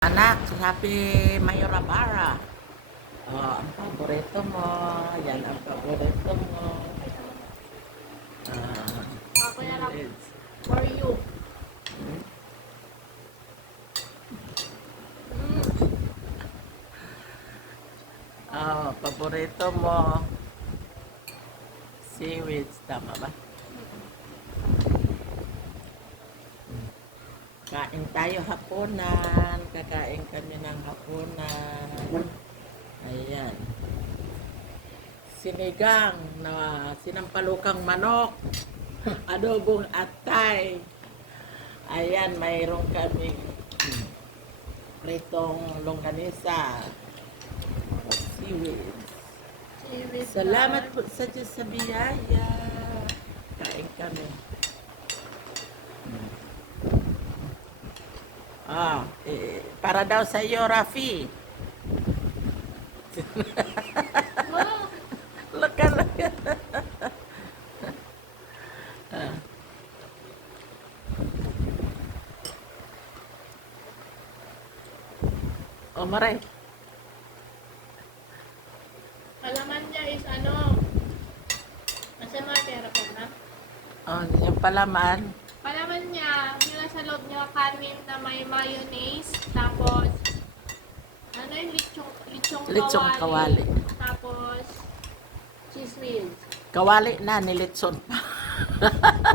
Anak, happy Mayora Bara. Oh, ang paborito mo. Yan ang paborito mo. Ah, lang. it's- For you. Mm. oh, paborito mo. Seaweeds, tama ba? Kain tayo hapunan. Kakain kami ng hapunan. Ayan. Sinigang na sinampalukang manok. Adobong atay. Ayan, mayroon kami pritong longganisa. Seaweed. Salamat po sa Diyos sa biyaya. Kain kami. Ah, eh, para daw sa iyo, Rafi. Wow. Laka laka. Ah. Oh, Maray. Alaman niya is ano. Masama pa na. Oh, yung palaman. Palaman niya, nasa loob niya kanin na may mayonnaise, tapos ano yung lechong, lechong, Lechong kawali. Tapos cheese wheels. Kawali na, nilitson pa.